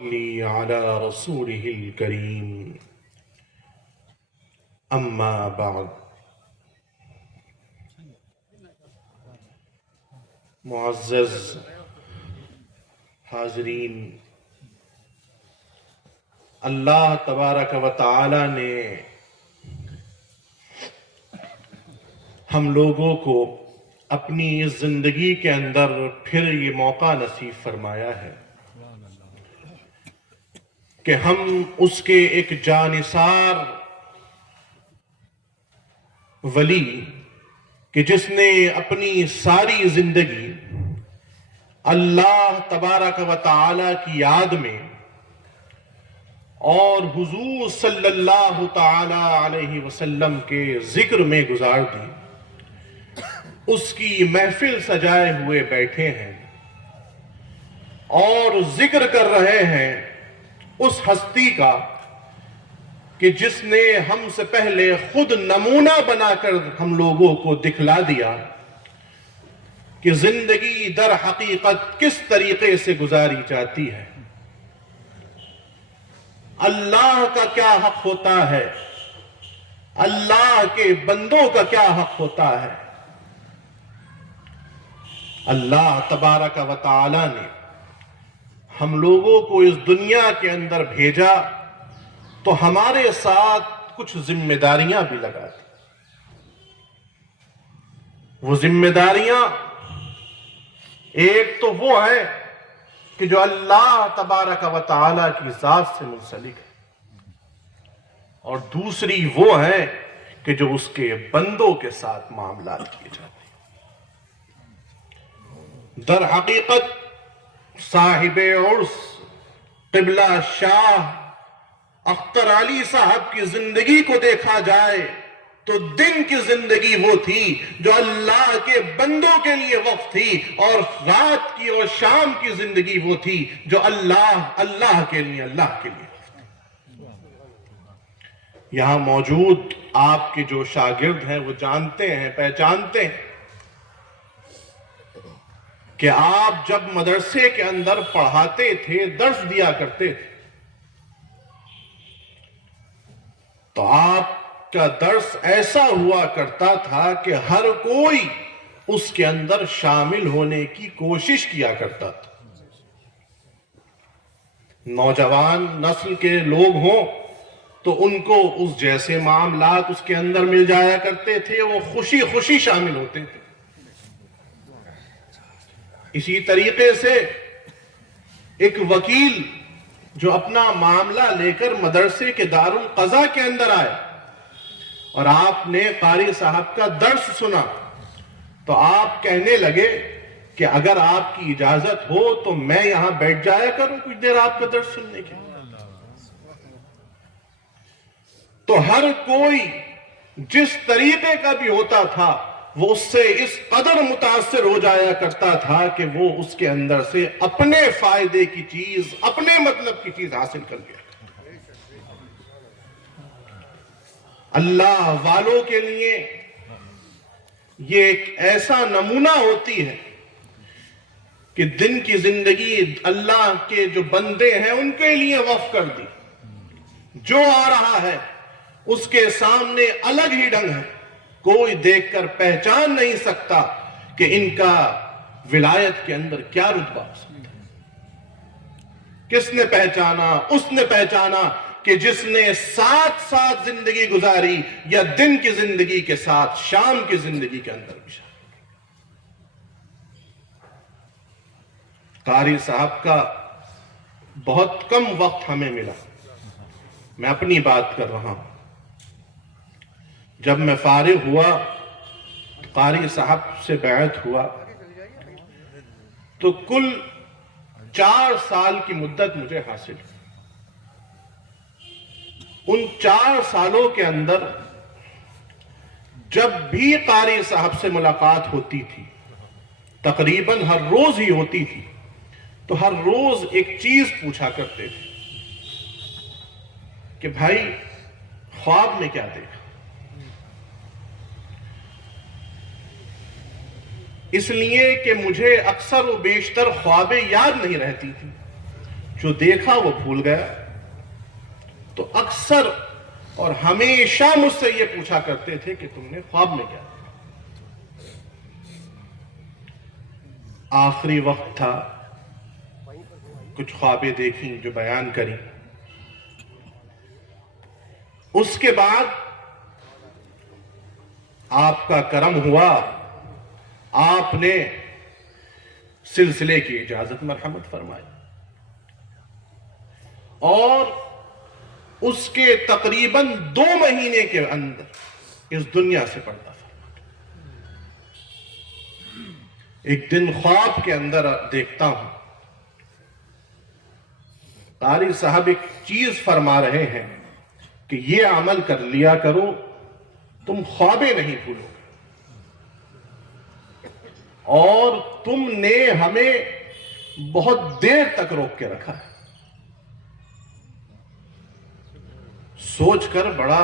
على رسوله الكريم اما بعد معزز حاضرین، اللہ تبارک و تعالی نے ہم لوگوں کو اپنی اس زندگی کے اندر پھر یہ موقع نصیب فرمایا ہے کہ ہم اس کے ایک جانثار ولی کہ جس نے اپنی ساری زندگی اللہ تبارک و تعالی کی یاد میں اور حضور صلی اللہ تعالی علیہ وسلم کے ذکر میں گزار دی، اس کی محفل سجائے ہوئے بیٹھے ہیں اور ذکر کر رہے ہیں اس ہستی کا کہ جس نے ہم سے پہلے خود نمونہ بنا کر ہم لوگوں کو دکھلا دیا کہ زندگی در حقیقت کس طریقے سے گزاری جاتی ہے، اللہ کا کیا حق ہوتا ہے، اللہ کے بندوں کا کیا حق ہوتا ہے۔ اللہ تبارک و تعالی نے ہم لوگوں کو اس دنیا کے اندر بھیجا تو ہمارے ساتھ کچھ ذمہ داریاں بھی لگا دی۔ وہ ذمہ داریاں ایک تو وہ ہے کہ جو اللہ تبارک و تعالی کی ذات سے منسلک ہے، اور دوسری وہ ہے کہ جو اس کے بندوں کے ساتھ معاملات کیے جاتے ہیں۔ در حقیقت صاحب عرس قبلہ شاہ اختر علی صاحب کی زندگی کو دیکھا جائے تو دن کی زندگی وہ تھی جو اللہ کے بندوں کے لیے وقف تھی، اور رات کی اور شام کی زندگی وہ تھی جو اللہ کے لیے وقف تھی۔ یہاں موجود آپ کے جو شاگرد ہیں وہ جانتے ہیں، پہچانتے ہیں کہ آپ جب مدرسے کے اندر پڑھاتے تھے، درس دیا کرتے تھے، تو آپ کا درس ایسا ہوا کرتا تھا کہ ہر کوئی اس کے اندر شامل ہونے کی کوشش کیا کرتا تھا۔ نوجوان نسل کے لوگ ہوں تو ان کو اس جیسے معاملات اس کے اندر مل جایا کرتے تھے، وہ خوشی خوشی شامل ہوتے تھے۔ اسی طریقے سے ایک وکیل جو اپنا معاملہ لے کر مدرسے کے دارالقضاء کے اندر آئے اور آپ نے قاری صاحب کا درس سنا تو آپ کہنے لگے کہ اگر آپ کی اجازت ہو تو میں یہاں بیٹھ جایا کروں کچھ دیر آپ کا درس سننے کے لیے۔ تو ہر کوئی جس طریقے کا بھی ہوتا تھا وہ اس سے اس قدر متاثر ہو جایا کرتا تھا کہ وہ اس کے اندر سے اپنے فائدے کی چیز، اپنے مطلب کی چیز حاصل کر گیا۔ اللہ والوں کے لیے یہ ایک ایسا نمونہ ہوتی ہے کہ دن کی زندگی اللہ کے جو بندے ہیں ان کے لیے وقف کر دی۔ جو آ رہا ہے اس کے سامنے الگ ہی ڈھنگ ہے، کوئی دیکھ کر پہچان نہیں سکتا کہ ان کا ولایت کے اندر کیا رتبہ ہو سکتا ہے۔ کس نے پہچانا؟ اس نے پہچانا کہ جس نے ساتھ ساتھ زندگی گزاری، یا دن کی زندگی کے ساتھ شام کی زندگی کے اندر بھی شامل۔ قاری صاحب کا بہت کم وقت ہمیں ملا، میں اپنی بات کر رہا ہوں۔ جب میں فارغ ہوا، قاری صاحب سے بیعت ہوا تو کل 4 سال کی مدت مجھے حاصل ہوئی۔ ان 4 سالوں کے اندر جب بھی قاری صاحب سے ملاقات ہوتی تھی، تقریباً ہر روز ہی ہوتی تھی، تو ہر روز ایک چیز پوچھا کرتے تھے کہ بھائی خواب میں کیا دیکھا؟ اس لیے کہ مجھے اکثر و بیشتر خوابیں یاد نہیں رہتی تھی، جو دیکھا وہ بھول گیا. تو اکثر اور ہمیشہ مجھ سے یہ پوچھا کرتے تھے کہ تم نے خواب میں کیا دیکھا. آخری وقت تھا، کچھ خوابیں دیکھیں جو بیان کریں. اس کے بعد آپ کا کرم ہوا، آپ نے سلسلے کی اجازت مرحمت فرمائی، اور اس کے تقریباً 2 مہینے کے اندر اس دنیا سے پردہ فرما. ایک دن خواب کے اندر دیکھتا ہوں قاری صاحب ایک چیز فرما رہے ہیں کہ یہ عمل کر لیا کرو، تم خوابیں نہیں بھولو گے. اور تم نے ہمیں بہت دیر تک روک کے رکھا ہے. سوچ کر بڑا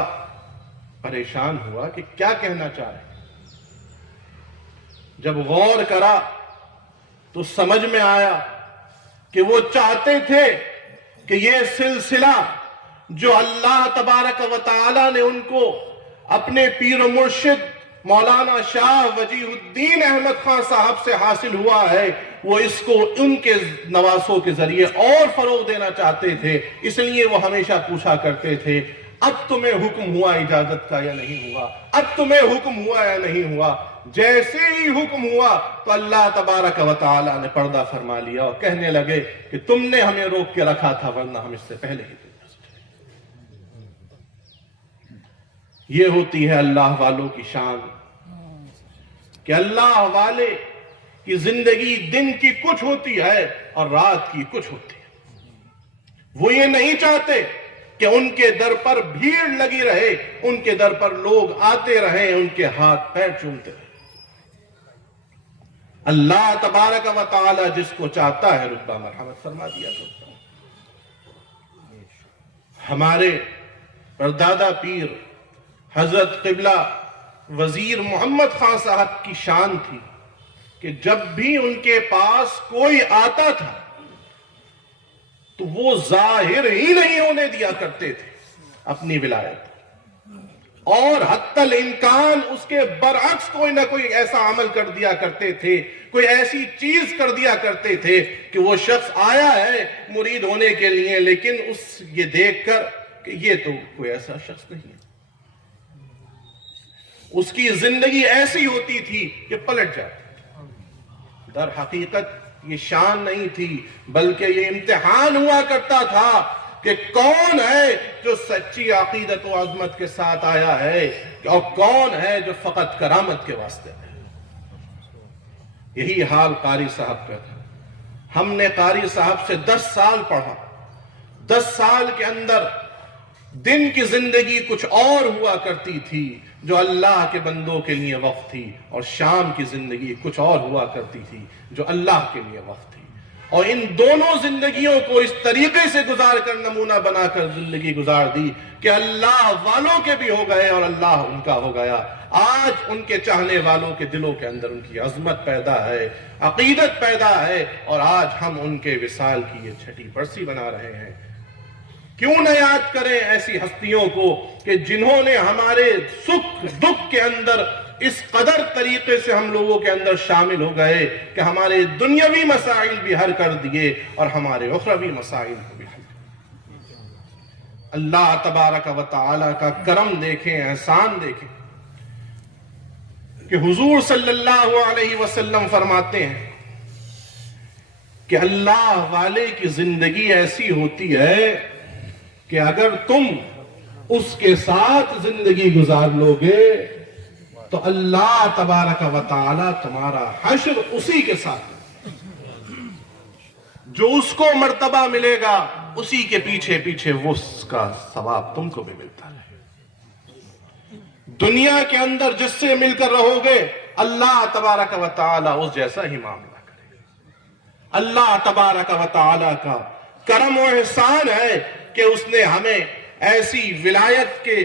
پریشان ہوا کہ کیا کہنا چاہ رہے ہیں. جب غور کرا تو سمجھ میں آیا کہ وہ چاہتے تھے کہ یہ سلسلہ جو اللہ تبارک و تعالی نے ان کو اپنے پیر و مرشد مولانا شاہ وجیہ الدین احمد خان صاحب سے حاصل ہوا ہے، وہ اس کو ان کے نواسوں کے ذریعے اور فروغ دینا چاہتے تھے. اس لیے وہ ہمیشہ پوچھا کرتے تھے اب تمہیں حکم ہوا اجازت کا یا نہیں ہوا، اب تمہیں حکم ہوا یا نہیں ہوا. جیسے ہی حکم ہوا تو اللہ تبارک و تعالی نے پردہ فرما لیا اور کہنے لگے کہ تم نے ہمیں روک کے رکھا تھا ورنہ ہم اس سے پہلے ہی. یہ ہوتی ہے اللہ والوں کی شان کہ اللہ والے کی زندگی دن کی کچھ ہوتی ہے اور رات کی کچھ ہوتی ہے. وہ یہ نہیں چاہتے کہ ان کے در پر بھیڑ لگی رہے، ان کے در پر لوگ آتے رہیں، ان کے ہاتھ پیر چومتے رہیں. اللہ تبارک و تعالی جس کو چاہتا ہے رتبہ مرحمت فرما دیا کرتا ہے. ہمارے پردادا پیر حضرت قبلہ وزیر محمد خان صاحب کی شان تھی کہ جب بھی ان کے پاس کوئی آتا تھا تو وہ ظاہر ہی نہیں ہونے دیا کرتے تھے اپنی ولایت، اور حتی الامکان اس کے برعکس کوئی نہ کوئی ایسا عمل کر دیا کرتے تھے، کوئی ایسی چیز کر دیا کرتے تھے کہ وہ شخص آیا ہے مرید ہونے کے لیے لیکن یہ دیکھ کر کہ یہ تو کوئی ایسا شخص نہیں ہے. اس کی زندگی ایسی ہوتی تھی کہ پلٹ جاتی. در حقیقت یہ شان نہیں تھی بلکہ یہ امتحان ہوا کرتا تھا کہ کون ہے جو سچی عقیدت و عظمت کے ساتھ آیا ہے اور کون ہے جو فقط کرامت کے واسطے ہے. یہی حال قاری صاحب کا تھا. ہم نے قاری صاحب سے 10 سال پڑھا. 10 سال کے اندر دن کی زندگی کچھ اور ہوا کرتی تھی جو اللہ کے بندوں کے لیے وقف تھی، اور شام کی زندگی کچھ اور ہوا کرتی تھی جو اللہ کے لیے وقف تھی. اور ان دونوں زندگیوں کو اس طریقے سے گزار کر نمونہ بنا کر زندگی گزار دی کہ اللہ والوں کے بھی ہو گئے اور اللہ ان کا ہو گیا. آج ان کے چاہنے والوں کے دلوں کے اندر ان کی عظمت پیدا ہے، عقیدت پیدا ہے، اور آج ہم ان کے وصال کی یہ چھٹی برسی بنا رہے ہیں. کیوں نہ یاد کریں ایسی ہستیوں کو کہ جنہوں نے ہمارے سکھ دکھ کے اندر اس قدر طریقے سے ہم لوگوں کے اندر شامل ہو گئے کہ ہمارے دنیاوی مسائل بھی حل کر دیے اور ہمارے اخروی مسائل کو بھی حل کر دیے. اللہ تبارک و تعالی کا کرم دیکھیں، احسان دیکھیں کہ حضور صلی اللہ علیہ وسلم فرماتے ہیں کہ اللہ والے کی زندگی ایسی ہوتی ہے کہ اگر تم اس کے ساتھ زندگی گزار لو گے تو اللہ تبارک و تعالی تمہارا حشر اسی کے ساتھ، جو اس کو مرتبہ ملے گا اسی کے پیچھے پیچھے وہ اس کا ثواب تم کو بھی ملتا ہے. دنیا کے اندر جس سے مل کر رہو گے اللہ تبارک و تعالی اس جیسا ہی معاملہ کرے گا. اللہ تبارک و تعالی کا کرم و احسان ہے کہ اس نے ہمیں ایسی ولایت کے